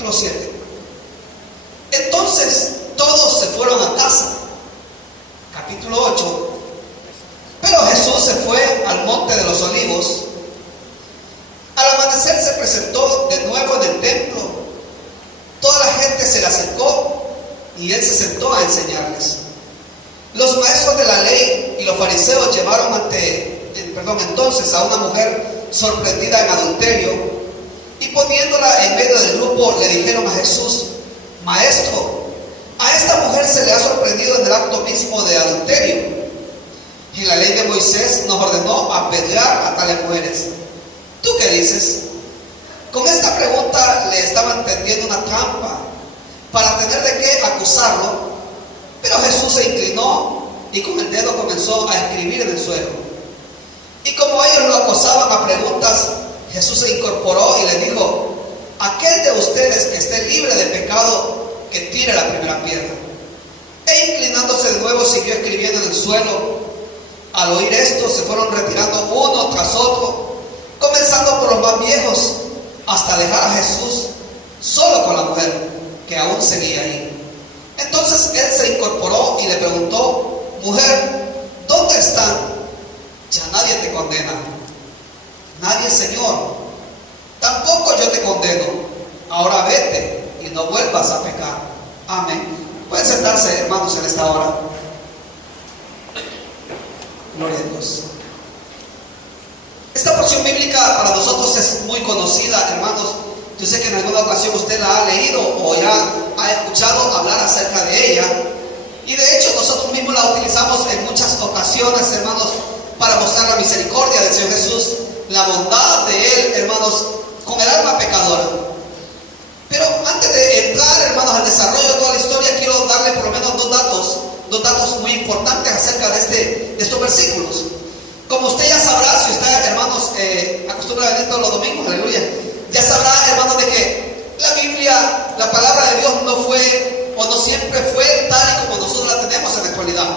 capítulo 7. Entonces todos se fueron a casa. Capítulo 8. Pero Jesús se fue al monte de los olivos. Al amanecer se presentó de nuevo en el templo. Toda la gente se le acercó y él se sentó a enseñarles. Los maestros de la ley y los fariseos llevaron entonces a una mujer sorprendida en adulterio, y poniéndola en medio del grupo le dijeron a Jesús: Maestro, a esta mujer se le ha sorprendido en el acto mismo de adulterio. Y la ley de Moisés nos ordenó apedrear a tales mujeres. ¿Tú qué dices? Con esta pregunta le estaban tendiendo una trampa para tener de qué acusarlo, pero Jesús se inclinó y con el dedo comenzó a escribir en el suelo. Y como ellos lo acosaban a preguntas, Jesús se incorporó y les dijo: aquel de ustedes que esté libre de pecado, que tire la primera piedra. E inclinándose de nuevo siguió escribiendo en el suelo. Al oír esto se fueron retirando uno tras otro, comenzando por los más viejos, hasta dejar a Jesús solo con la mujer, que aún seguía ahí. Entonces él se incorporó y le preguntó: mujer, ¿dónde están? Ya nadie te condena. Nadie, Señor. Tampoco yo te condeno. Ahora vete y no vuelvas a pecar. Amén. Pueden sentarse, hermanos, en esta hora. Gloria a Dios. Esta porción bíblica para nosotros es muy conocida, hermanos. Yo sé que en alguna ocasión usted la ha leído o ya ha escuchado hablar acerca de ella. Y de hecho nosotros mismos la utilizamos en muchas ocasiones, hermanos, para mostrar la misericordia del Señor Jesús, la bondad de Él, hermanos, con el alma pecadora. Pero antes de entrar, hermanos, al desarrollo de toda la historia, quiero darle por lo menos dos datos muy importantes acerca de estos versículos. Como usted ya sabrá, si usted, hermanos, acostumbra a venir todos los domingos, aleluya, ya sabrá, hermanos, de que la Biblia, la palabra de Dios, no fue o no siempre fue tal y como nosotros la tenemos en la actualidad.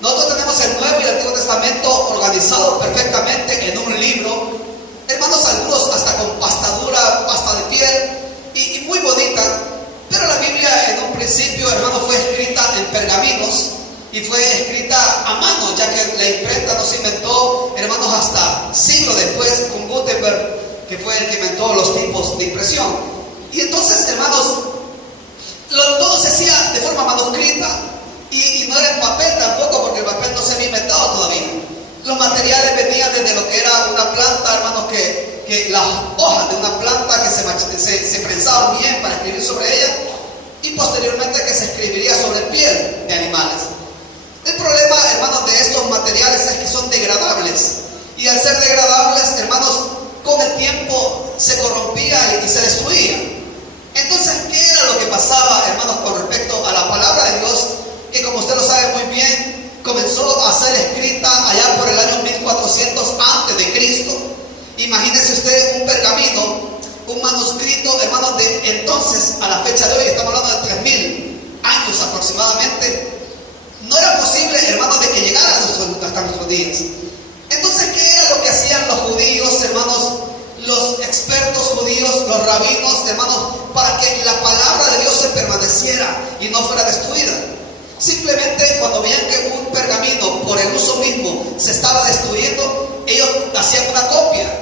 Nosotros tenemos el Nuevo y el Antiguo Testamento organizados perfectamente en un libro, hermanos, algunos hasta con pasta de piel y muy bonita. Pero la Biblia en un principio, hermanos, fue escrita en pergaminos y fue escrita a mano, ya que la imprenta no se inventó, hermanos, hasta siglos después con Gutenberg, que fue el que inventó los tipos de impresión. Y entonces, hermanos, todo se hacía de forma manuscrita y no era en papel tampoco, porque el papel no se había inventado todavía. Los materiales venían desde lo que era una planta, hermanos, que las hojas de una planta que se prensaban bien para escribir sobre ella, y posteriormente que se escribiría sobre piel de animales. El problema, hermanos, de estos materiales es que son degradables, y al ser degradables, hermanos, con el tiempo se corrompía y se destruía. Entonces, ¿qué era lo que pasaba, hermanos, con respecto a la palabra de Dios? Que, como usted lo sabe muy bien, comenzó a ser escrita allá por el año 1400 antes de Cristo. Imagínese usted un pergamino, un manuscrito, hermanos, de entonces a la fecha de hoy, estamos hablando de 3000 años aproximadamente. No era posible, hermanos, de que llegara hasta nuestros días. Entonces, ¿qué era lo que hacían los judíos, hermanos, los expertos judíos, los rabinos, hermanos, para que la palabra de Dios se permaneciera y no fuera destruida? Simplemente cuando veían que un pergamino por el uso mismo se estaba destruyendo, ellos hacían una copia.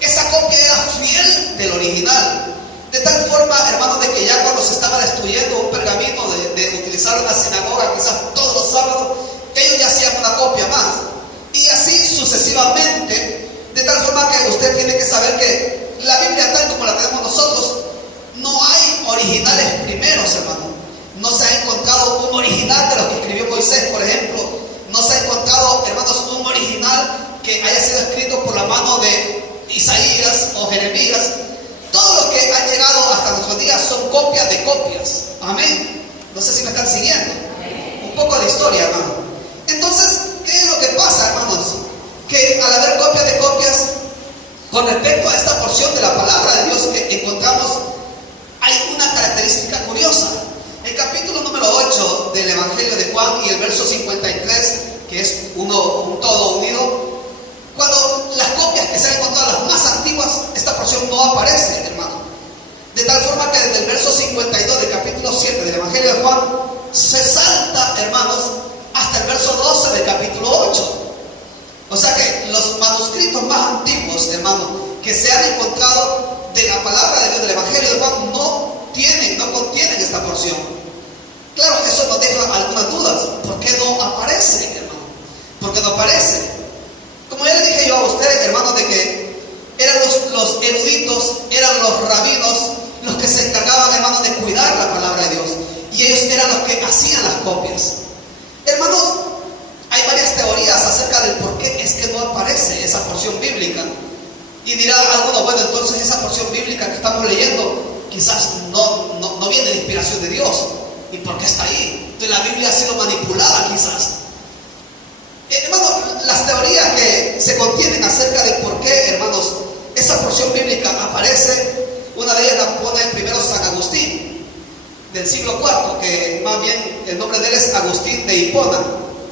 Esa copia era fiel del original, de tal forma, hermanos, de que ya cuando se estaba destruyendo un pergamino de utilizar una sinagoga quizás todos los sábados, ellos ya hacían una copia más, y así sucesivamente, de tal forma que usted tiene que saber que la Biblia, tal como la tenemos nosotros, no hay originales primeros, hermanos. No se ha encontrado un original de los que escribió Moisés, por ejemplo. No se ha encontrado, hermanos, un original que haya sido escrito por la mano de Isaías o Jeremías. Todos los que han llegado hasta nuestros días son copias de copias. Amén. No sé si me están siguiendo. Un poco de historia, hermano. Entonces, ¿qué es lo que pasa, hermanos? Que al haber copias de copias, con respecto a esta porción de la palabra de Dios que encontramos, hay una característica curiosa. El capítulo número 8 del Evangelio de Juan y el verso 53, que es un todo unido, cuando las copias que se han encontrado, las más antiguas, esta porción no aparece, hermano. De tal forma que desde el verso 52 del capítulo 7 del Evangelio de Juan se salta, hermanos, hasta el verso 12 del capítulo 8. O sea que los manuscritos más antiguos, hermanos, que se han encontrado de la palabra de Dios del Evangelio de Juan no contienen esta porción. Claro, eso nos deja algunas dudas. ¿Por qué no aparece, hermano? ¿Por qué no aparece? Como ya le dije yo a ustedes, hermanos, de que eran los eruditos, eran los rabinos los que se encargaban, hermanos, de cuidar la palabra de Dios. Y ellos eran los que hacían las copias. Hermanos, hay varias teorías acerca del por qué es que no aparece esa porción bíblica. Y dirá alguno, bueno, entonces esa porción bíblica que estamos leyendo quizás no viene de inspiración de Dios. ¿Y por qué está ahí? Entonces la Biblia ha sido manipulada quizás. Hermanos, las teorías que se contienen acerca de por qué, hermanos, esa porción bíblica aparece, una de ellas la pone primero San Agustín, del siglo IV, que más bien el nombre de él es Agustín de Hipona.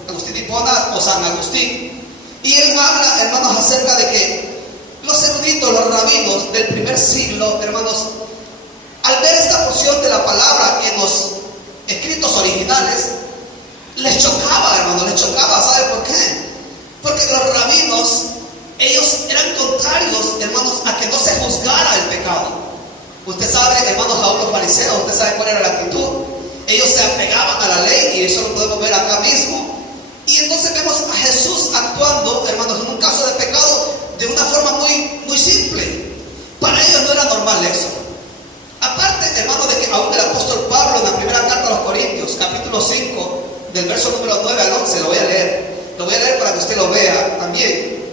Agustín de Hipona o San Agustín. Y él habla, hermanos, acerca de que los eruditos, los rabinos del primer siglo, hermanos, al ver esta porción de la palabra en los escritos originales, les chocaba, hermanos, les chocaba. ¿Sabe por qué? Porque los rabinos, ellos eran contrarios, hermanos, a que no se juzgara el pecado. Usted sabe, hermanos, aún los fariseos, usted sabe cuál era la actitud. Ellos se apegaban a la ley, y eso lo podemos ver acá mismo. Y entonces vemos a Jesús actuando, hermanos, en un caso de pecado de una forma muy simple. Para ellos no era normal eso. Aparte, hermanos, de que aún el apóstol Pablo en la primera carta a los Corintios, capítulo 5, del verso número 9 al 11, lo voy a leer para que usted lo vea también.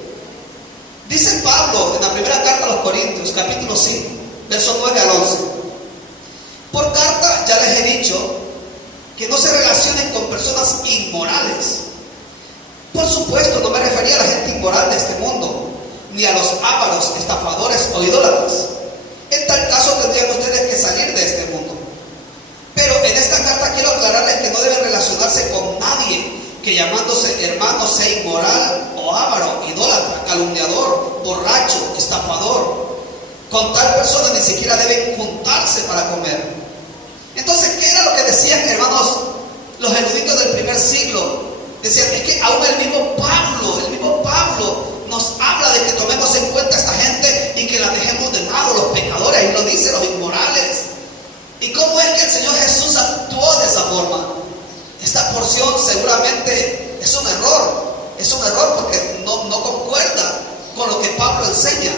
Dice Pablo en la primera carta a los Corintios, capítulo 5, verso 9 al 11: por carta ya les he dicho que no se relacionen con personas inmorales. Por supuesto, no me refería a la gente inmoral de este mundo, ni a los ávaros, estafadores o idólatras. En tal caso tendrían ustedes que salir de este mundo. Pero en esta carta quiero aclararles que no deben relacionarse con nadie que llamándose hermano sea inmoral o avaro, idólatra, calumniador, borracho, estafador. Con tal persona ni siquiera deben juntarse para comer. Entonces, ¿qué era lo que decían, hermanos, los eruditos del primer siglo? Decían, es que aún el mismo Pablo nos habla de que tomemos en cuenta a esta gente y que la dejemos de lado, los pecadores, ahí lo dice, los inmorales. ¿Y cómo es que el Señor Jesús actuó de esa forma? Esta porción seguramente es un error porque no concuerda con lo que Pablo enseña.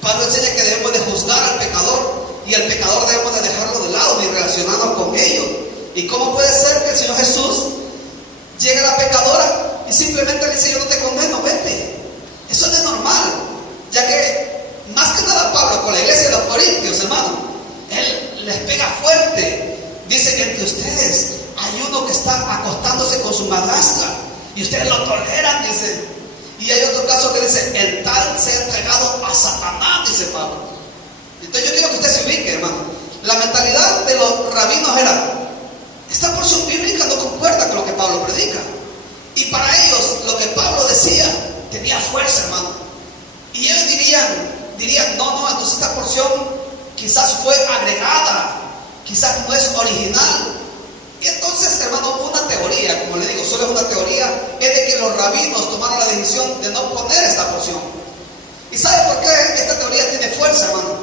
Pablo enseña que debemos de juzgar al pecador y al pecador debemos de dejarlo de lado ni relacionarnos con ellos. ¿Y cómo puede ser que el Señor Jesús llegue a la pecadora y simplemente le dice, yo no te condeno, vete? Eso no es normal, ya que más que nada Pablo con la iglesia de los Corintios, hermano, él les pega fuerte. Dice que entre ustedes hay uno que está acostándose con su madrastra y ustedes lo toleran, dice. Y hay otro caso que dice, el tal se ha entregado a Satanás, dice Pablo. Entonces yo quiero que usted se ubique, hermano. La mentalidad de los rabinos era, esta porción bíblica no concuerda con lo que Pablo predica. Y para ellos lo que Pablo decía tenía fuerza, hermano. Y ellos dirían, no, entonces esta porción quizás fue agregada, quizás no es original. Y entonces, hermano, una teoría, como le digo, solo es una teoría, es de que los rabinos tomaron la decisión de no poner esta porción. ¿Y sabe por qué esta teoría tiene fuerza, hermano?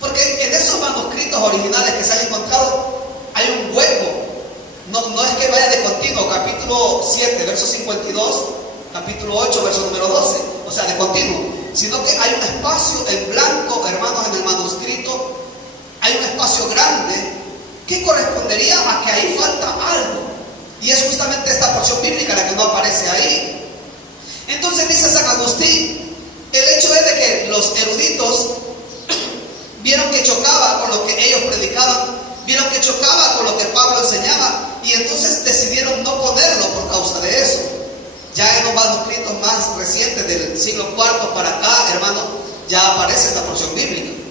Porque en esos manuscritos originales que se han encontrado hay un hueco. No es que vaya de continuo, capítulo 7, verso 52, capítulo 8, verso número 12, o sea, de continuo, sino que hay un espacio en blanco, hermanos, en el manuscrito, hay un espacio grande que correspondería a que ahí falta algo, y es justamente esta porción bíblica la que no aparece ahí. Entonces dice San Agustín, el hecho es de que los eruditos vieron que chocaba con lo que ellos predicaban, vieron que chocaba con lo que Pablo enseñaba, y entonces decidieron no ponerlo por causa de eso. Ya en los manuscritos más recientes del siglo IV para acá, hermanos, ya aparece esta porción bíblica.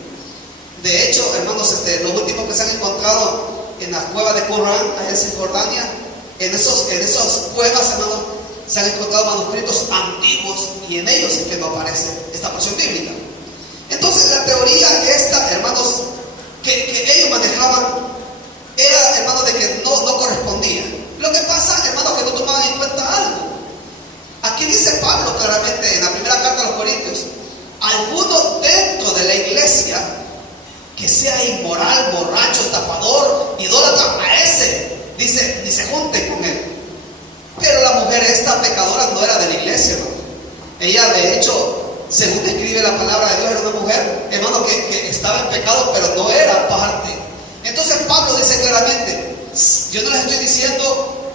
De hecho, hermanos, los últimos que se han encontrado en las cuevas de Qumran, allá en Cisjordania, en esas cuevas, hermanos, se han encontrado manuscritos antiguos y en ellos es que no aparece esta porción bíblica. Entonces, la teoría esta, hermanos, que que sea inmoral, borracho, estafador, idólatra, a ese, dice, ni se junten con él. Pero la mujer esta pecadora no era de la iglesia, hermano. Ella, de hecho, según describe la palabra de Dios, era una mujer, hermano, que estaba en pecado, pero no era parte. Entonces Pablo dice claramente, yo no les estoy diciendo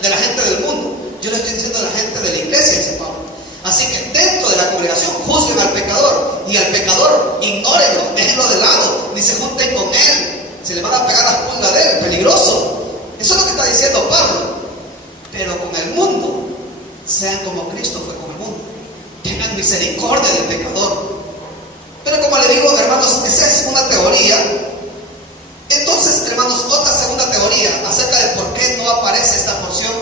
de la gente del mundo, yo les estoy diciendo de la gente de la iglesia, dice Pablo. Así que dentro de la congregación juzguen al pecador, y al pecador ignórenlo, déjenlo de lado, ni se junten con él, se le van a pegar las pulgas de él, peligroso. Eso es lo que está diciendo Pablo. Pero con el mundo, sean como Cristo fue con el mundo, tengan misericordia del pecador. Pero como le digo, hermanos, esa es una teoría. Entonces, hermanos, otra segunda teoría acerca de por qué no aparece esta porción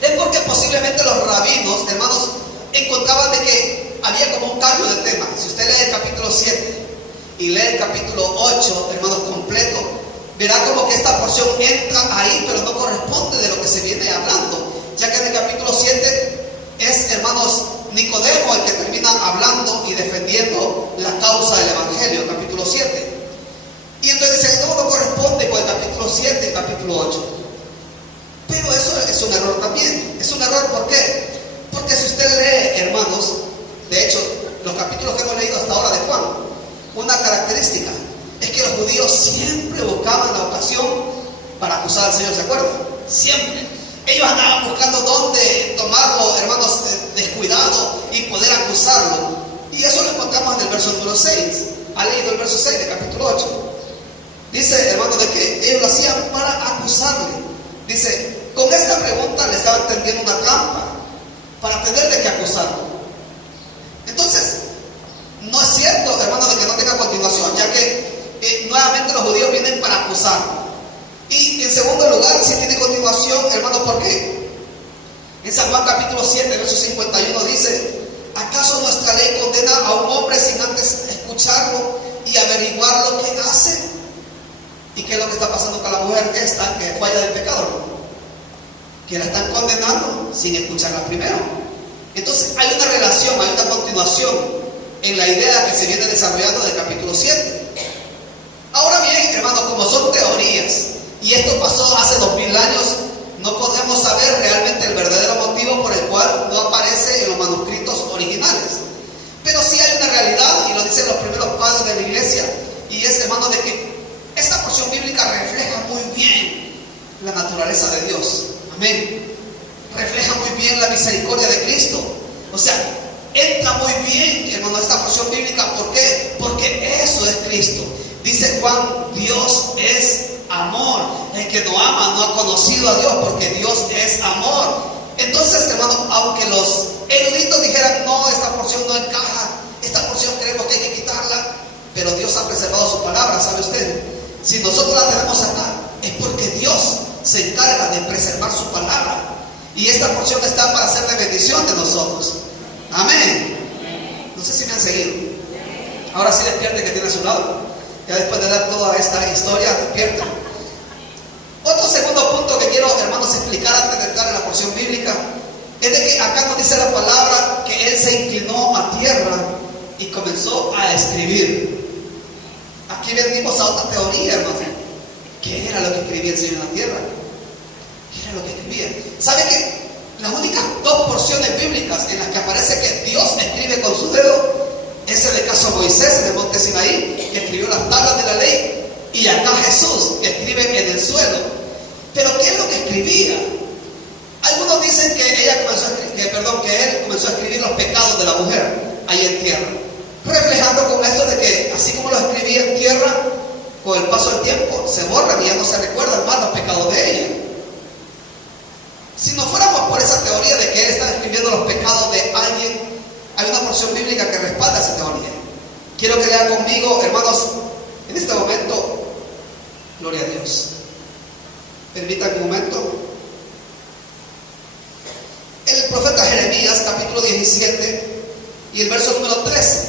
es porque posiblemente los rabinos, hermanos, encontraban de que había como un cambio de tema. Si usted lee el capítulo 7 y lee el capítulo 8, hermanos, completo, verá como que esta porción entra ahí, pero no corresponde de lo que se viene hablando, ya que en el capítulo 7 es, hermanos, Nicodemo el que termina hablando y defendiendo la causa del Evangelio, capítulo 7. Y entonces dice, no corresponde con el capítulo 7 y el capítulo 8. Pero eso es un error también. Es un error, ¿por qué? Porque si usted lee, hermanos, de hecho, los capítulos que hemos leído hasta ahora de Juan, una característica es que los judíos siempre buscaban la ocasión para acusar al Señor, ¿se acuerdan? Siempre. Ellos andaban buscando dónde tomarlo, hermanos, descuidado y poder acusarlo. Y eso lo encontramos en el verso número 6. ¿Ha leído el verso 6 del capítulo 8? Dice, hermanos, de que ellos lo hacían para acusarle. Dice, con esta pregunta le estaban tendiendo una trampa para tener de qué acusarlo. Entonces, no es cierto, hermanos, de que no tenga continuación, ya que nuevamente los judíos vienen para acusarlo. Y en segundo lugar, si tiene continuación, hermanos, ¿por qué? En San Juan capítulo 7, verso 51 dice, ¿acaso nuestra ley condena a un hombre sin antes escucharlo y averiguar lo que hace? ¿Y qué es lo que está pasando con la mujer esta que falla del pecado? Que la están condenando sin escucharla primero. Entonces hay una relación, hay una continuación en la idea que se viene desarrollando del capítulo 7. Ahora bien, hermanos, como son teorías, y esto pasó hace 2000 años, no podemos saber realmente el verdadero motivo por el cual no aparece en los manuscritos originales. Pero sí hay una realidad, y lo dicen los primeros padres de la iglesia, y es, hermano, de que esta porción bíblica refleja muy bien la naturaleza de Dios. Amén. Refleja muy bien la misericordia de Cristo. O sea, entra muy bien, hermano, esta porción bíblica. ¿Por qué? Porque eso es Cristo. Dice Juan, Dios es amor. El que no ama no ha conocido a Dios, porque Dios es amor. Entonces, hermano, aunque los eruditos dijeran, no, esta porción no encaja, esta porción creemos que hay que quitarla, pero Dios ha preservado su palabra, ¿sabe usted? Si nosotros la tenemos acá, es porque Dios se encarga de preservar su palabra. Y esta porción está para ser de bendición de nosotros. Amén. No sé si me han seguido. Ahora sí despierte que tiene a su lado. Ya después de dar toda esta historia, despierte. Otro segundo punto que quiero, hermanos, explicar antes de entrar en la porción bíblica es de que acá nos dice la palabra que él se inclinó a tierra y comenzó a escribir. Aquí venimos a otra teoría, hermano. ¿Qué era lo que escribía el Señor en la tierra? ¿Qué era lo que escribía? ¿Sabe que las únicas dos porciones bíblicas en las que aparece que Dios escribe con su dedo es el de caso de Moisés en el monte Sinaí, que escribió las tablas de la ley, y acá Jesús, que escribe en el suelo? Pero ¿qué es lo que escribía? Algunos dicen que él comenzó a escribir los pecados de la mujer ahí en tierra, reflejando con esto de que así como los escribía en tierra, con el paso del tiempo se borran y ya no se recuerdan más los pecados de ella. Si nos fuéramos por esa teoría de que él está escribiendo los pecados de alguien, hay una porción bíblica que respalda esa teoría. Quiero que lean conmigo, hermanos, en este momento, gloria a Dios. Permítanme un momento. El profeta Jeremías, capítulo 17 y el verso número 13.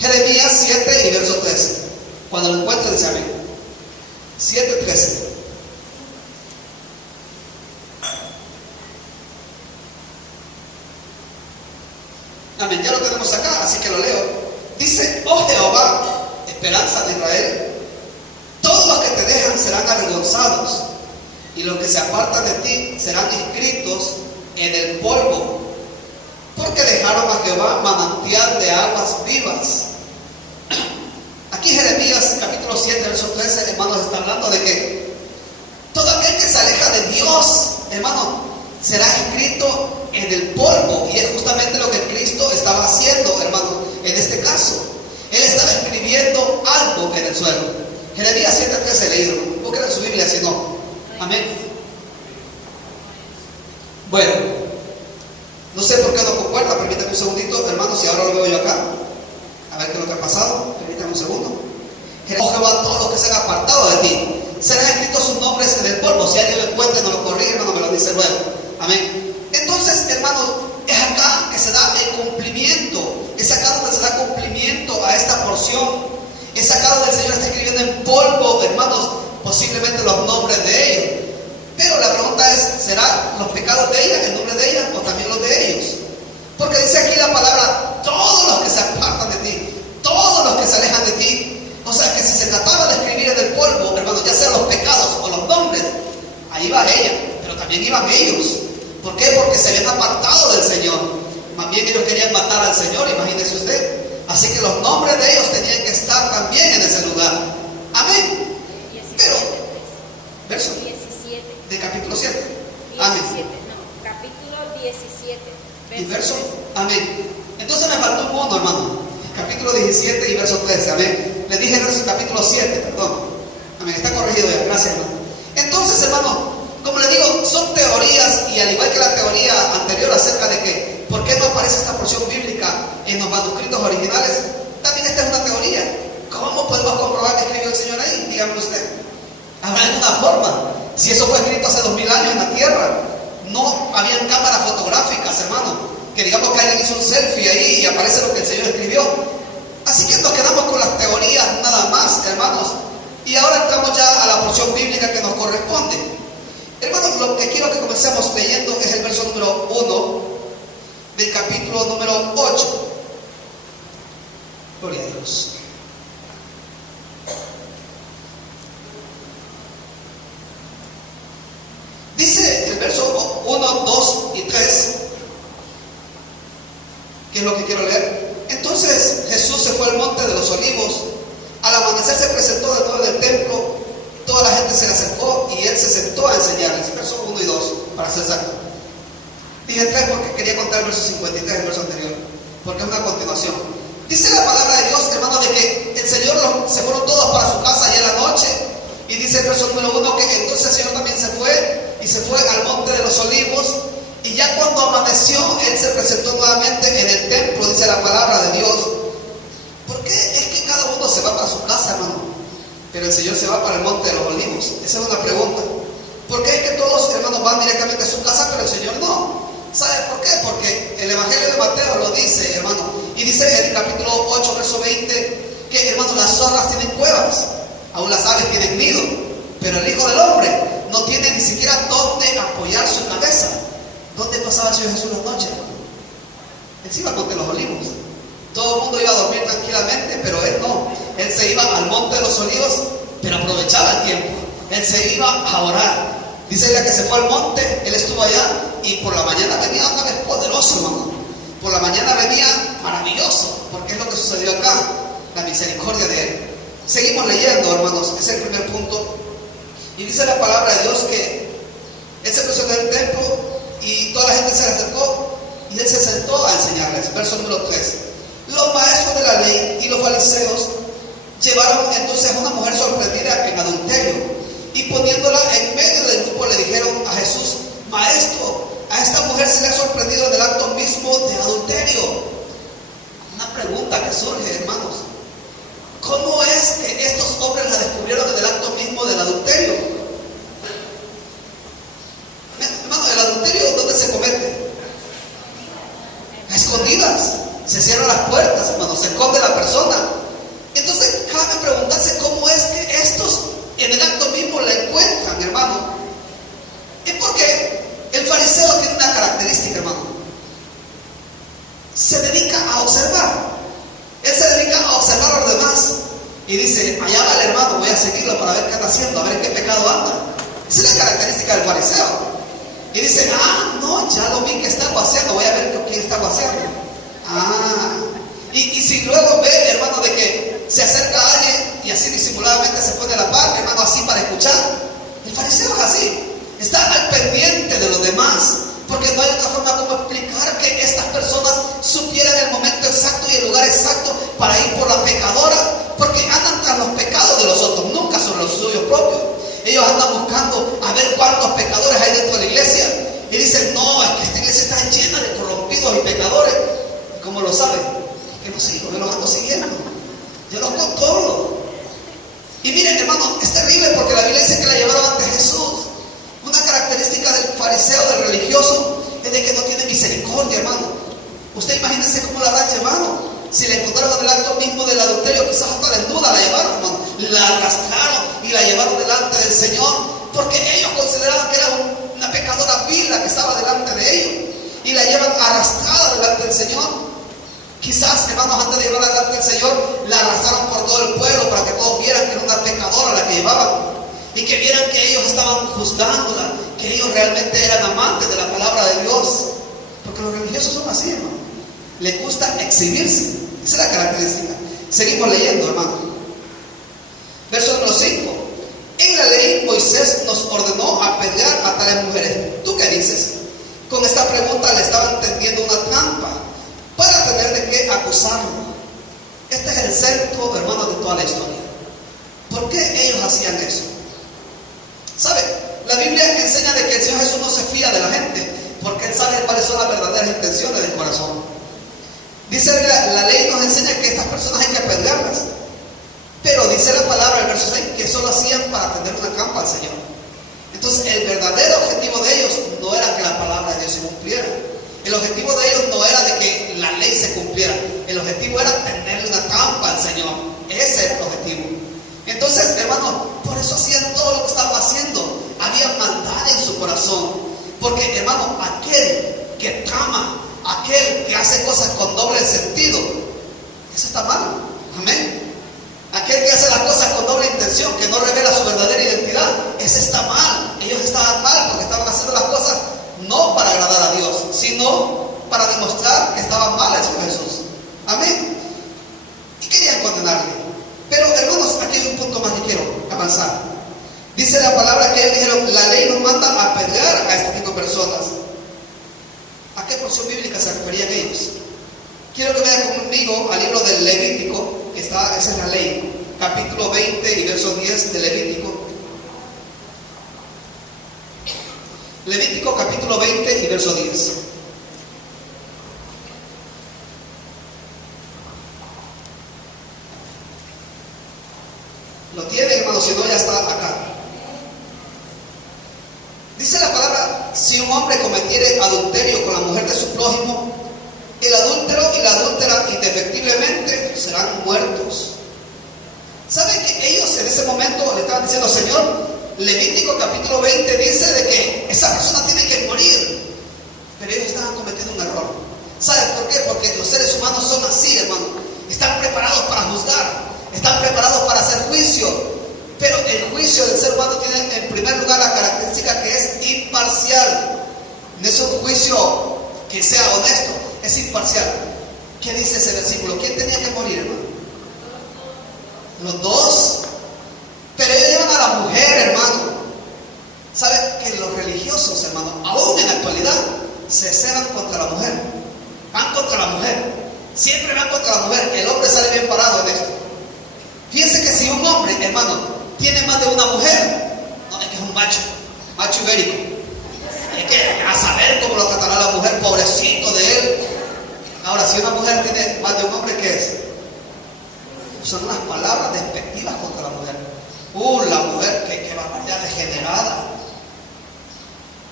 Jeremías 7 y verso 13. Cuando lo encuentren, dice amén. 7:13. Amén, ya lo tenemos acá, así que lo leo. Dice, oh Jehová, esperanza de Israel. Todos los que te dejan serán avergonzados, y los que se apartan de ti serán inscritos en el polvo, porque dejaron a Jehová manantial de aguas vivas. Aquí Jeremías capítulo 7, verso 13, hermanos, está hablando de que todo aquel que se aleja de Dios, hermano, será escrito en el polvo. Y es justamente lo que Cristo estaba haciendo, hermano, en este caso. Él estaba escribiendo algo en el suelo. Jeremías 7:13 leído. Busquen en su Biblia si no. Amén. Bueno, no sé por qué no concuerda. Permítanme un segundito, hermanos, si ahora lo veo yo acá. A ver qué es lo que ha pasado. Permítanme un segundo. Jehová, todos los que se han apartado de ti, serán escritos sus nombres en el polvo. Si alguien lo encuentra, no lo corrige, hermano, me lo dice luego. Amén. Entonces, hermanos, es acá que se da el cumplimiento. Es acá donde se da cumplimiento a esta porción. Es acá donde el Señor está escribiendo en polvo, hermanos, posiblemente los nombres de ellos. Pero la pregunta es, ¿serán los pecados de ella, el nombre de ella, o también los de ellos? Porque dice aquí la palabra, todos los que se apartan de ti, todos los que se alejan de ti. O sea que si se trataba de escribir en el polvo, hermanos, ya sean los pecados o los nombres, ahí va ella, pero también iban ellos. ¿Por qué? Porque se habían apartado del Señor. Más bien ellos querían matar al Señor, imagínese usted. Así que los nombres de ellos tenían que estar también en ese lugar. Amén. Pero, verso 17. De capítulo 7. 17, Amén. no, capítulo 17. Y verso, amén. Entonces me faltó un mundo, hermano. Capítulo 17 y verso 13. Amén. Le dije verso capítulo 7, perdón. Amén. Está corregido ya. Gracias, hermano. Entonces, hermano, como le digo, son teorías, y al igual que la teoría anterior acerca de que ¿por qué no aparece esta porción bíblica en los manuscritos originales? También esta es una teoría. ¿Cómo podemos comprobar que escribió el Señor ahí? Dígame usted. ¿Habrá alguna forma? Si eso fue escrito hace 2000 años en la tierra, no habían cámaras fotográficas, hermano, que digamos que alguien hizo un selfie ahí y aparece lo que el Señor escribió. Así que nos quedamos con las teorías nada más, hermanos. Y ahora entramos ya a la porción bíblica que nos corresponde. Hermanos, lo que quiero que comencemos leyendo es el verso número 1 del capítulo número 8. Gloria a Dios. Dice el verso 1, 2 y 3, que es lo que quiero leer. Entonces Jesús se fue al monte de los olivos. Al amanecer se presentó de nuevo en el templo. Toda la gente se le acercó y él se sentó a enseñarles. Versos 1 y 2, para ser exacto. Dije 3 porque quería contar el verso 53, el verso anterior, porque es una continuación. Dice la palabra de Dios, hermanos, de que el Señor se fueron todos para su casa ya en la noche. Y dice el verso número 1 que entonces el Señor también se fue y se fue al monte de los olivos. Y ya cuando amaneció, él se presentó nuevamente en el templo, dice la palabra de Dios. ¿Por qué es que cada uno se va para su casa, hermano? Pero el Señor se va para el monte de los olivos. Esa es una pregunta. ¿Por qué es que todos, hermanos, van directamente a su casa, pero el Señor no? ¿Sabe por qué? Porque el Evangelio de Mateo lo dice, hermano. Y dice en el capítulo 8, verso 20, que, hermano, las zorras tienen cuevas, aún las aves tienen nido, pero el Hijo del Hombre no tiene ni siquiera dónde apoyar su cabeza. ¿Dónde pasaba el Señor Jesús la noche, hermano? Él se iba al monte de los olivos. Todo el mundo iba a dormir tranquilamente, pero él no. Él se iba al monte de los olivos, pero aprovechaba el tiempo. Él se iba a orar. Dice ella que se fue al monte, él estuvo allá, y por la mañana venía otra vez poderoso, hermano. Por la mañana venía maravilloso, porque es lo que sucedió acá, la misericordia de él. Seguimos leyendo, hermanos, es el primer punto. Y dice la palabra de Dios que él se presentó en el templo y toda la gente se le acercó y él se sentó a enseñarles. Verso número 3. Los maestros de la ley y los fariseos llevaron entonces a una mujer sorprendida en adulterio, y poniéndola en medio del grupo le dijeron a Jesús: Maestro, a esta mujer se le ha sorprendido en el acto mismo de adulterio. Una pregunta que surge, hermanos: ¿cómo es que estos hombres la descubrieron en el acto mismo del adulterio? Hermano, ¿el adulterio dónde se comete? A escondidas. Se cierran las puertas, hermano, se esconde la persona. Entonces, cabe preguntarse cómo es que estos en el acto mismo la encuentran, hermano. Es porque el fariseo tiene una característica, hermano. Se dedica a observar. Él se dedica a observar a los demás. y dice, allá va el hermano, voy a seguirlo para ver qué anda haciendo, a ver en qué pecado anda. Esa es la característica del fariseo. Y dice, no, ya lo vi que está guaseando, voy a ver quién está guaseando. Y si luego ve, hermano, de que se acerca a alguien y así disimuladamente se pone la parte, hermano, así para escuchar, el fariseo es así, está al pendiente de los demás, porque no hay otra forma como explicar que estas personas supieran el momento exacto y el lugar exacto para ir por la pecadora, porque andan tras los pecados de los otros, nunca sobre los suyos propios. Ellos andan buscando a ver cuántos pecadores hay dentro de la iglesia y dicen, no, es que esta iglesia está llena de corrompidos y pecadores. ¿Cómo lo saben? Que los sigo, yo los ando siguiendo, yo los controlo. Y miren, hermano, es terrible porque la Biblia dice que la llevaron ante Jesús. Una característica del fariseo, del religioso, es de que no tiene misericordia, hermano. Usted imagínese cómo la habrán llevado. Si la encontraron en el acto mismo del adulterio, quizás hasta desnuda la llevaron, hermano. La arrastraron y la llevaron delante del Señor, porque ellos consideraban que era una pecadora vil la que estaba delante de ellos, y la llevan arrastrada delante del Señor. Quizás, hermanos, antes de llevarla delante del Señor, la arrastraron por todo el pueblo para que todos vieran que era una pecadora la que llevaban, y que vieran que ellos estaban juzgándola, que ellos realmente eran amantes de la palabra de Dios. Porque los religiosos son así, hermano, les gusta exhibirse. Esa es la característica. Seguimos leyendo, hermano. Verso número 5. En la ley Moisés nos ordenó apedrear a tales mujeres. ¿Tú qué dices? Con esta pregunta le estaban tendiendo una trampa para tener de qué acusarlo. Este es el centro, hermano, de toda la historia. ¿Por qué ellos hacían eso? ¿Sabe? La Biblia enseña de que el Señor Jesús no se fía de la gente, porque Él sabe cuáles son las verdaderas intenciones del corazón. Dice la ley nos enseña que estas personas hay que apedrearlas, pero dice la palabra, el verso 6, que eso lo hacían para tender una trampa al Señor. Entonces el verdadero objetivo de ellos no era que la palabra de Dios se cumpliera. El objetivo de ellos no era de que la ley se cumpliera. El objetivo era tenderle una trampa al Señor. Ese es el objetivo. Entonces, hermanos, por eso hacían todo lo que estaban haciendo. Había maldad en su corazón, porque, hermano, aquel que trama, aquel que hace cosas con doble sentido, eso está mal. Amén. Aquel que hace las cosas con doble intención, que no revela su verdadera identidad, ese está mal. Ellos estaban mal porque estaban haciendo las cosas no para agradar a Dios, sino para demostrar que estaban mal en Jesús. Amén. Y querían condenarle. Pero, hermanos, aquí hay un punto más que quiero avanzar. Dice la palabra que ellos dijeron, la ley nos manda a apedrear a este tipo de personas. ¿A qué porción bíblica se referían ellos? Quiero que vayan conmigo al libro del Levítico, que esa es la ley, capítulo 20 y verso 10 de Levítico. Levítico capítulo 20 y verso 10. ¿Lo tiene, hermano? Si no, ya está acá. Dice la palabra, si un hombre cometiere adulterio con la mujer de su prójimo, el adúltero y la adúltera indefectiblemente serán muertos. ¿Saben que ellos en ese momento le estaban diciendo, Señor, Levítico capítulo 20 dice de que esa persona tiene que morir? Pero ellos estaban cometiendo un error. ¿Saben por qué? Porque los seres humanos son así, hermano. Están preparados para juzgar, están preparados para hacer juicio. Pero el juicio del ser humano tiene en primer lugar la característica que es imparcial. No es un juicio que sea honesto, es imparcial. ¿Qué dice ese versículo? ¿Quién tenía que morir, hermano? Los dos. Pero ellos llevan a la mujer, hermano. ¿Saben que los religiosos, hermano, aún en la actualidad, se ceban contra la mujer? Van contra la mujer. Siempre van contra la mujer. El hombre sale bien parado en esto. Fíjense que si un hombre, hermano, tiene más de una mujer, no, es que es un macho ibérico. Hay que a saber cómo lo tratará la mujer, pobrecito de él. Ahora, si una mujer tiene más de un hombre, ¿qué es? Son unas palabras despectivas contra la mujer. La mujer, qué barbaridad, degenerada.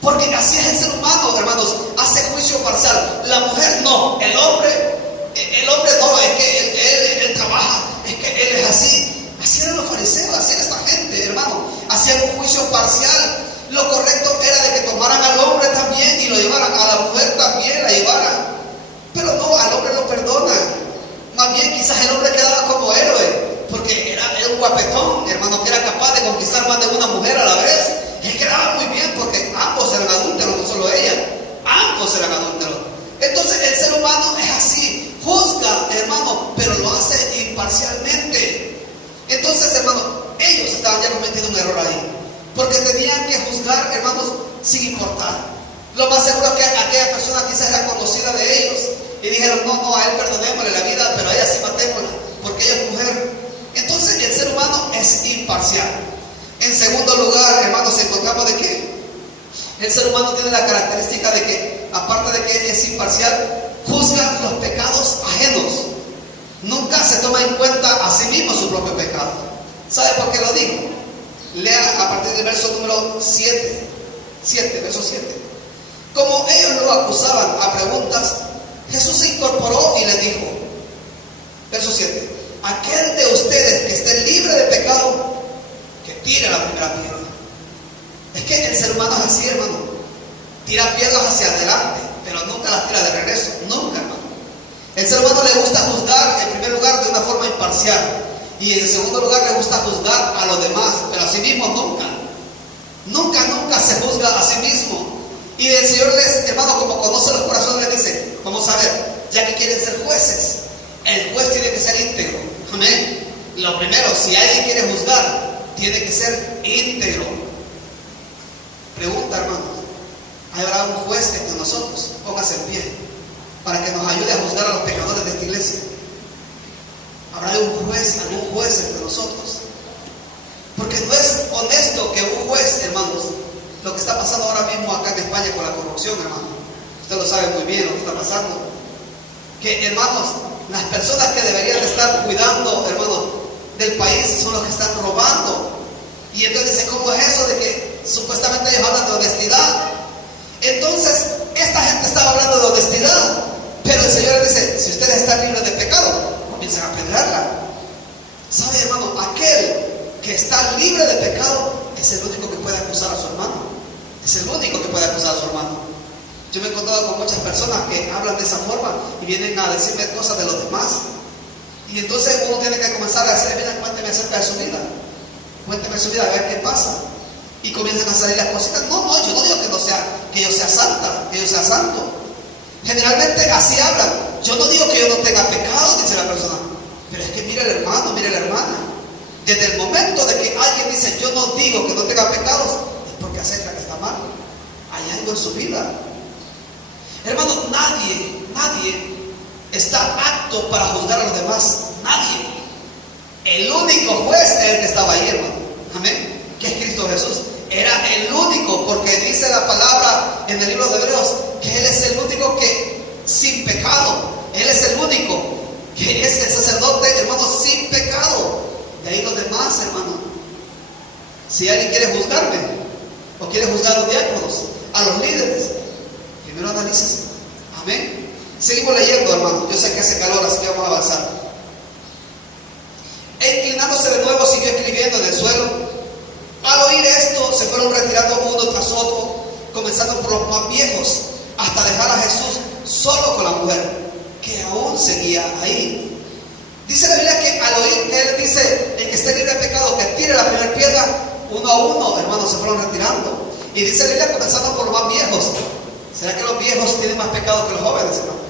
Porque así es el ser humano, hermanos, hace juicio parcial. La mujer no, el hombre no, es que él trabaja, es que él es así. Así eran los fariseos, así era esta gente, hermano. Hacían un juicio parcial. Lo correcto era de que tomaran al hombre también y lo llevaran, a la mujer también la llevaran. Pero no, al hombre lo perdonan. Más bien quizás el hombre quedaba como héroe, porque era porque tenían que juzgar, hermanos, sin importar. Lo más seguro es que aquella persona quizás era conocida de ellos y dijeron, no, a él perdonémosle la vida, pero a ella sí matémosla, porque ella es mujer. Entonces el ser humano es imparcial. En segundo lugar, hermanos, encontramos de que el ser humano tiene la característica de que, aparte de que es imparcial, juzga los pecados ajenos. Nunca se toma en cuenta a sí mismo su propio pecado. ¿Sabe por qué lo digo? Lea a partir del verso número 7, verso 7. Como ellos lo acusaban a preguntas, Jesús se incorporó y les dijo, verso 7, aquel de ustedes que esté libre de pecado, que tire la primera piedra. Es que el ser humano es así, hermano. Tira piedras hacia adelante, pero nunca las tira de regreso. Nunca, hermano. El ser humano le gusta juzgar, en primer lugar, de una forma imparcial. Y en segundo lugar, le gusta juzgar a los demás, pero a sí mismo nunca. Nunca se juzga a sí mismo. Y el Señor les, hermano, como conoce los corazones, les dice, vamos a ver, ya que quieren ser jueces, el juez tiene que ser íntegro. Amén. Lo primero, si alguien quiere juzgar, tiene que ser íntegro. Pregunta, hermano, ¿habrá un juez entre nosotros? Póngase en pie para que nos ayude a juzgar a los pecadores de esta iglesia. ¿Habrá algún juez entre nosotros? Porque no es honesto que un juez, hermanos, lo que está pasando ahora mismo acá en España con la corrupción, hermano, usted lo sabe muy bien lo que está pasando, que, hermanos, las personas que deberían estar cuidando, hermanos, del país son los que están robando. Y entonces dice, ¿cómo es eso de que supuestamente ellos hablan de honestidad? Entonces, esta gente estaba hablando de honestidad, pero el Señor les dice, si ustedes están libres de pecado, comiencen a apedrearla. ¿Sabe, hermano? Aquel que está libre de pecado es el único que puede acusar a su hermano. Es el único que puede acusar a su hermano. Yo me he encontrado con muchas personas que hablan de esa forma y vienen a decirme cosas de los demás. Y entonces uno tiene que comenzar a decirle, mira, cuénteme acerca de su vida. Cuénteme su vida, a ver qué pasa. Y comienzan a salir las cositas. No, yo no digo que yo sea santa, que yo sea santo. Generalmente así hablan. Yo no digo que yo no tenga pecado, dice la persona. Pero es que mira el hermano, mira la hermana. Desde el momento de que alguien dice, yo no digo que no tenga pecados, es porque acepta que está mal. Hay algo en su vida. Hermano, nadie está apto para juzgar a los demás. Nadie. El único juez es el que estaba ahí, hermano. Amén. Que es Cristo Jesús. Era el único, porque dice la palabra en el libro de Hebreos que Él es el único que sin pecado. Él es el único que es el sacerdote, hermano, sin pecado. De ahí los demás, hermano. Si alguien quiere juzgarme o quiere juzgar a los diáconos, a los líderes, primero analícese. Amén. Seguimos leyendo, hermano. Yo sé que hace calor, así que vamos a avanzar. E inclinándose de nuevo, siguió escribiendo en el suelo. Al oír esto, se fueron retirando uno tras otro, comenzando por los más viejos, hasta dejar a Jesús solo con la mujer, que aún seguía ahí. Dice la Biblia que al oír que Él dice, el que esté libre de pecado, que tire la primera piedra, uno a uno, hermanos, se fueron retirando. Y dice la Biblia, comenzando por los más viejos. ¿Será que los viejos tienen más pecado que los jóvenes, hermano?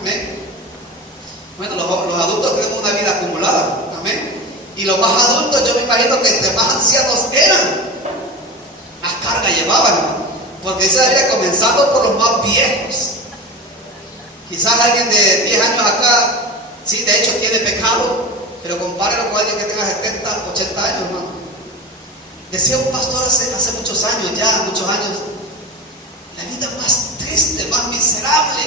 Amén. Bueno, los adultos tenemos una vida acumulada. Amén. Y los más adultos, yo me imagino que entre más ancianos eran, más carga llevaban, hermano. Porque dice la Biblia, comenzando por los más viejos. Quizás alguien de 10 años acá, sí, de hecho tiene pecado, pero compárelo con alguien que tenga 70, 80 años, hermano. Decía un pastor hace muchos años, la vida más triste, más miserable,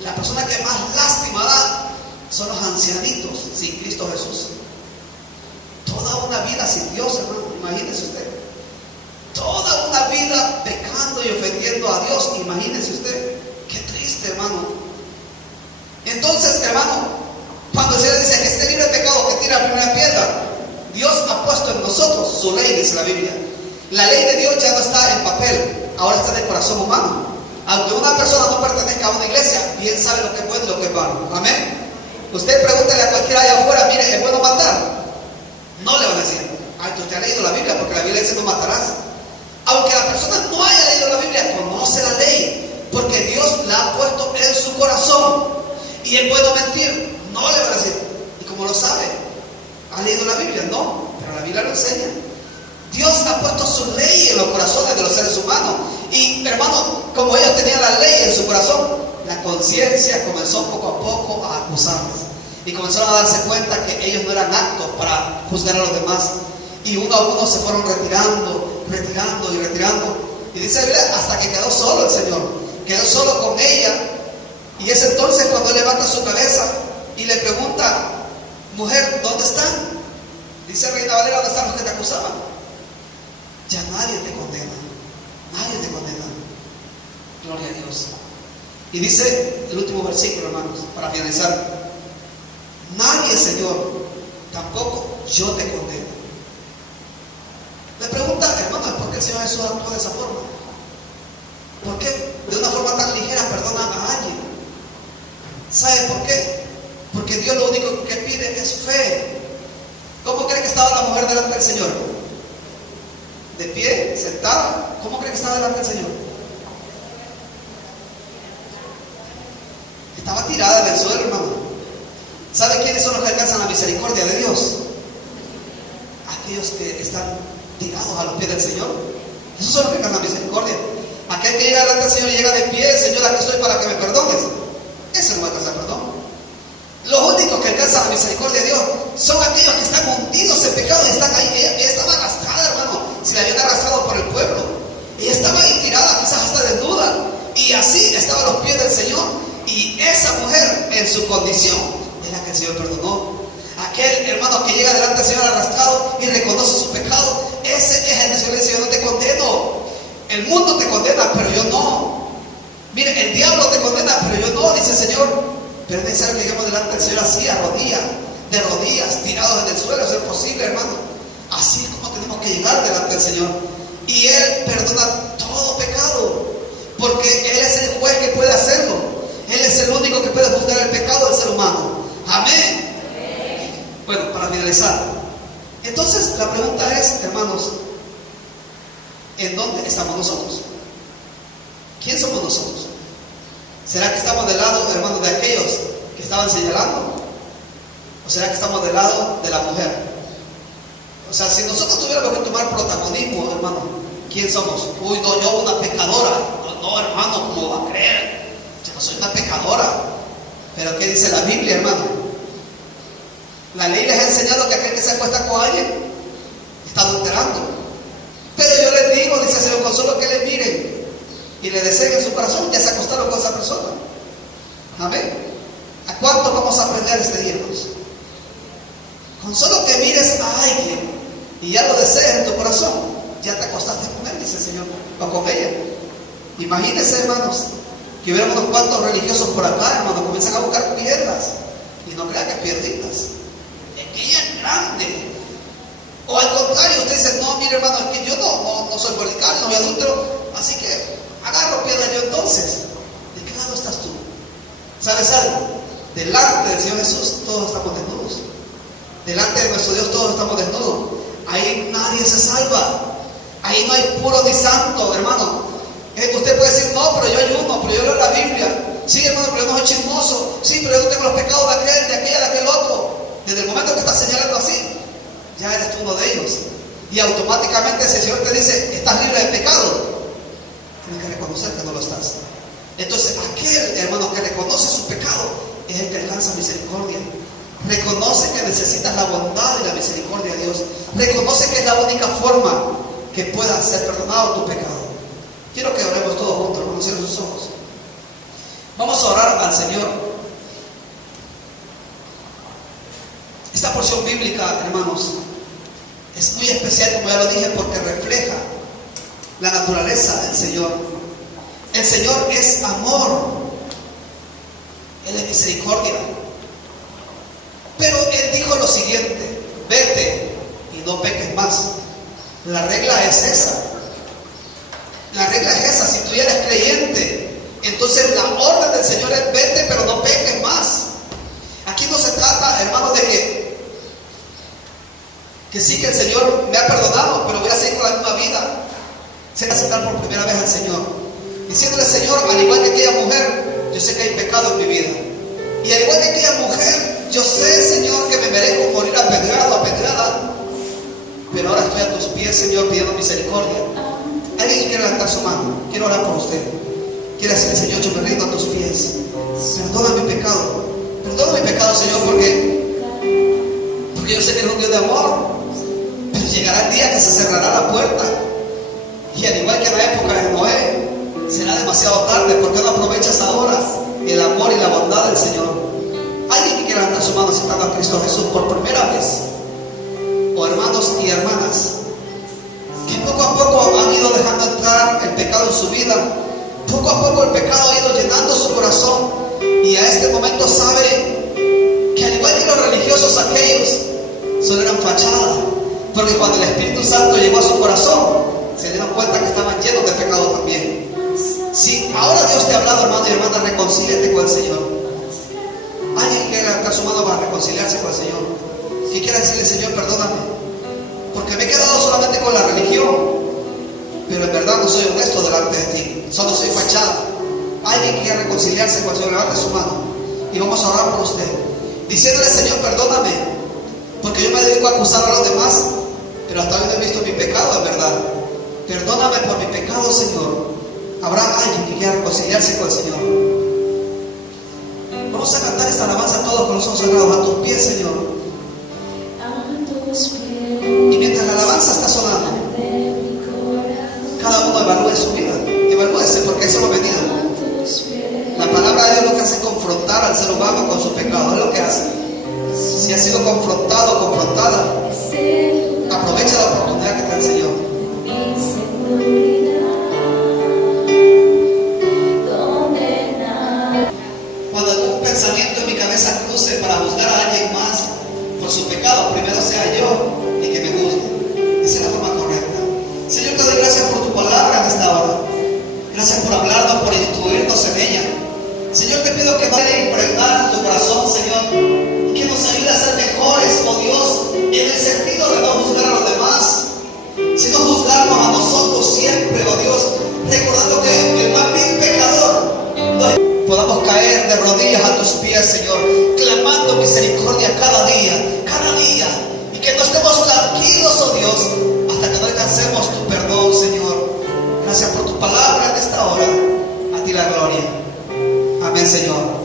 la persona que más lástima da, son los ancianitos sin Cristo Jesús. Toda una vida sin Dios, hermano, imagínese usted. Toda una vida pecando y ofendiendo a Dios, imagínese usted. Qué triste, hermano. Entonces, hermano, cuando el Señor dice que esté libre de pecado, que tire la primera piedra, Dios ha puesto en nosotros su ley, dice la Biblia. La ley de Dios ya no está en papel, ahora está en el corazón humano. Aunque una persona no pertenezca a una iglesia, bien sabe lo que es bueno y lo que es malo. Amén. Usted pregúntele a cualquiera allá afuera, mire, ¿es bueno matar? No le van a decir, ay, usted ha leído la Biblia, porque la Biblia dice no matarás. Aunque la persona no haya leído la Biblia, conoce la ley, porque Dios la ha puesto en su corazón. Y es bueno mentir, no le van a decir. ¿Y cómo lo sabe? ¿Ha leído la Biblia? No, pero la Biblia lo enseña. Dios ha puesto su ley en los corazones de los seres humanos. Y hermano, como ellos tenían la ley en su corazón, la conciencia comenzó poco a poco a acusarles. Y comenzaron a darse cuenta que ellos no eran aptos para juzgar a los demás. Y uno a uno se fueron retirando. Y dice la Biblia, hasta que quedó solo el Señor. Quedó solo con ella. Y es entonces cuando él levanta su cabeza y le pregunta: mujer, ¿dónde están? Dice Reina Valera: ¿dónde están los que te acusaban? Ya nadie te condena. Nadie te condena. Gloria a Dios. Y dice el último versículo, hermanos, para finalizar: nadie, Señor, tampoco yo te condeno. Le pregunta, hermano, ¿por qué el Señor Jesús actuó de esa forma? ¿Por qué de una forma tan ligera perdona a alguien? ¿Sabe por qué? Porque Dios lo único que pide es fe. ¿Cómo cree que estaba la mujer delante del Señor? ¿De pie? ¿Sentada? ¿Cómo cree que estaba delante del Señor? Estaba tirada en el suelo, hermano. ¿Sabe quiénes son los que alcanzan la misericordia de Dios? Aquellos que están tirados a los pies del Señor. Esos son los que alcanzan la misericordia. Aquel que llega delante del Señor y llega de pie: Señor, aquí estoy para que me perdones. Ese no va a alcanzar perdón. Los únicos que alcanzan la misericordia de Dios son aquellos que están hundidos en pecado y están ahí. Ella estaba arrastrada, hermano. Si la habían arrastrado por el pueblo, ella estaba ahí tirada, quizás hasta desnuda, y así estaba a los pies del Señor. Y esa mujer, en su condición, es la que el Señor perdonó. Aquel hermano que llega delante del Señor arrastrado y reconoce su pecado, ese es el Señor. El Señor: no te condeno. El mundo te condena, pero yo no. Mire, el diablo te condena, pero yo no, dice el Señor. Pero es necesario que lleguemos delante del Señor así, de rodillas, tirados en el suelo, si es posible, hermano. Así es como tenemos que llegar delante del Señor. Y Él perdona todo pecado, porque Él es el juez que puede hacerlo. Él es el único que puede juzgar el pecado del ser humano. Amén. Bueno, para finalizar, entonces la pregunta es, hermanos, ¿en dónde estamos nosotros? ¿Quién somos nosotros? ¿Será que estamos del lado, hermanos, de aquellos que estaban señalando? ¿O será que estamos del lado de la mujer? O sea, si nosotros tuviéramos que tomar protagonismo, hermano, ¿quién somos? Uy, no, yo una pecadora. No, hermano, ¿cómo va a creer? Yo no soy una pecadora. Pero ¿qué dice la Biblia, hermano? La ley les ha enseñado que aquel que se acuesta con alguien está adulterando. Pero yo les digo, dice el Señor, con solo que le miren y le deseen en su corazón, ya se acostaron con esa persona. Amén. ¿A cuánto vamos a aprender este día, hermanos? Con solo que mires a alguien y ya lo desees en tu corazón, ya te acostaste con él, dice el Señor, o con ella. Imagínense, hermanos, que hubiera unos cuantos religiosos por acá, hermanos, comienzan a buscar piedras, y no crean que piedritas, es que ella es grande. O al contrario, usted dice: no, mire, hermano, es que yo no soy fornicario, no soy adúltero, así que agarro piedra yo. Entonces, ¿de qué lado estás tú? ¿Sabes algo? Delante del Señor Jesús todos estamos desnudos. Delante de nuestro Dios todos estamos desnudos. Ahí nadie se salva. Ahí no hay puro ni santo, hermano. Usted puede decir: no, pero yo ayuno, pero yo leo la Biblia. Sí, hermano, pero yo no soy chismoso. Sí, pero yo no tengo los pecados de aquel, de aquella, de aquel otro. Desde el momento que estás señalando así, ya eres tú uno de ellos. Y automáticamente ese Señor te dice: estás libre de pecado. Tienes que reconocer que no lo estás. Entonces, aquel hermano que reconoce su pecado es el que alcanza misericordia. Reconoce que necesitas la bondad y la misericordia de Dios. Reconoce que es la única forma que pueda ser perdonado tu pecado. Quiero que oremos todos juntos, hermanos, cierren sus ojos. Vamos a orar al Señor. Esta porción bíblica, hermanos, es muy especial, como ya lo dije, porque refleja la naturaleza del Señor. El Señor es amor. Él es misericordia. Pero Él dijo lo siguiente: vete y no peques más. La regla es esa. La regla es esa. Si tú ya eres creyente, entonces la orden del Señor es: vete, pero no peques más. Aquí no se trata, hermanos, de que sí, que el Señor me ha perdonado, pero voy a seguir con la misma vida. Se aceptar por primera vez al Señor, diciéndole: Señor, al igual que aquella mujer, yo sé que hay pecado en mi vida. Y al igual que aquella mujer, yo sé, Señor, que me merezco morir apedreado, apedreada. Pero ahora estoy a tus pies, Señor, quiero orar por usted. Quiere decir, Señor, yo me rindo a tus pies. Perdona mi pecado. Perdona mi pecado, Señor, porque yo sé que eres un Dios de amor. Pero llegará el día que se cerrará la puerta. Y al igual que en la época de Noé, será demasiado tarde. ¿Por qué no aprovechas ahora el amor y la bondad del Señor? Alguien que quiera levantar su mano aceptando a Cristo Jesús por primera vez. O hermanos y hermanas que poco a poco han ido dejando entrar el pecado en su vida. Poco a poco el pecado ha ido llenando su corazón. Y a este momento sabe que al igual que los religiosos aquellos, solo eran fachada. Porque cuando el Espíritu Santo llegó a su corazón, se dieron cuenta que estaban llenos de pecado también. Si ahora Dios te ha hablado, hermano y hermana, reconcíliate con el Señor. Alguien que quiera levantar su mano para reconciliarse con el Señor, que quiera decirle, Señor, perdóname, porque me he quedado solamente con la religión, pero en verdad no soy honesto delante de ti, solo soy fachada. Alguien que quiera reconciliarse con el Señor, levante su mano y vamos a orar por usted, diciéndole, Señor, perdóname, porque yo me dedico a acusar a los demás, pero hasta hoy no he visto mi pecado en verdad. Perdóname por mi pecado, Señor. Habrá alguien que quiera reconciliarse con el Señor. Vamos a cantar esta alabanza todos con los ojos cerrados a tus pies, Señor. Y mientras la alabanza está sonando, cada uno evalúe su vida. Evalúese, porque eso lo ha venido. La palabra de Dios lo que hace es confrontar al ser humano con su pecado. Es lo que hace. Si ha sido confrontado o confrontada, aprovecha la oportunidad que te da el Señor. Cuando algún pensamiento en mi cabeza cruce para juzgar a alguien más por su pecado, primero sea yo el que me juzgue. Esa es la forma correcta. Señor, te doy gracias por tu palabra en esta hora. Gracias por hablarnos, por instruirnos en ella. Señor, te pido que vaya a impregnar tu corazón, Señor, y que nos ayude a ser mejores, oh Dios, en el sentido de no juzgar a los demás, sino juzgarnos a nosotros siempre, oh Dios, recordando que el más vil pecador podamos caer de rodillas a tus pies, Señor, clamando misericordia cada día, y que no estemos tranquilos, oh Dios, hasta que no alcancemos tu perdón, Señor. Gracias por tu palabra en esta hora. A ti la gloria. Amén, Señor.